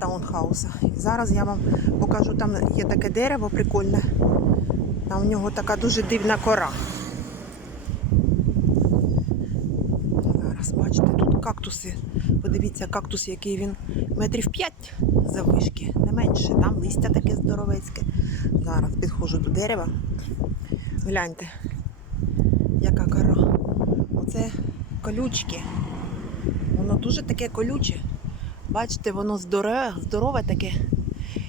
таунхауса. І зараз я вам покажу, там є таке дерево прикольне. Там в нього така дуже дивна кора. Зараз бачите, тут кактуси. Подивіться, кактус, який він метрів 5 заввишки, не менше. Там листя таке здоровецьке. Зараз підходжу до дерева. Гляньте, яка кора. Оце колючки. Воно дуже таке колюче. Бачите, воно здорове, здорове таке.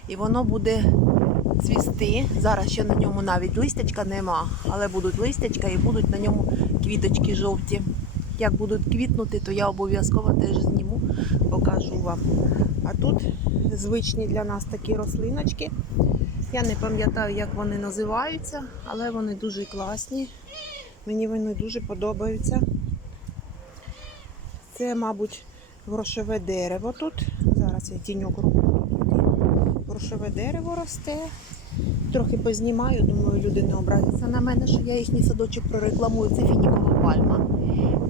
І воно буде цвісти. Зараз ще на ньому навіть листячка нема, але будуть листячка і будуть на ньому квіточки жовті. Як будуть квітнути, то я обов'язково теж зніму, покажу вам. А тут звичні для нас такі рослиночки. Я не пам'ятаю, як вони називаються, але вони дуже класні. Мені вони дуже подобаються. Це, мабуть, грошове дерево тут. Зараз я тіньок роблю. Грошове дерево росте. Трохи познімаю, думаю, люди не образяться на мене, що я їхній садочок прорекламую. Це фінікова пальма.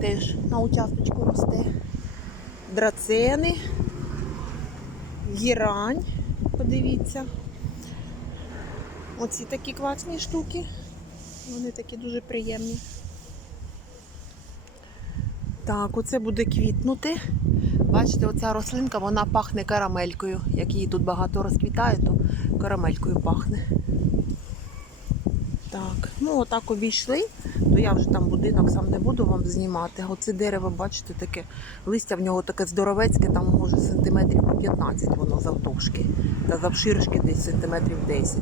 Теж на участочку росте. Драцени, гірань. Подивіться. Оці такі класні штуки. Вони такі дуже приємні. Так, оце буде квітнути. Бачите, оця рослинка вона пахне карамелькою. Як її тут багато розквітає, то карамелькою пахне. Так, ну отак обійшли, то я вже там будинок сам не буду вам знімати. Оце дерево, бачите, таке листя в нього таке здоровецьке, там може сантиметрів по 15 воно завтовшки. Та завширшки десь сантиметрів 10.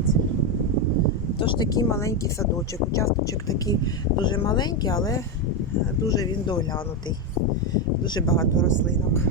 Тож такий маленький садочок. Участочок такий дуже маленький, але е, дуже він доглянутий. Дуже багато рослинок.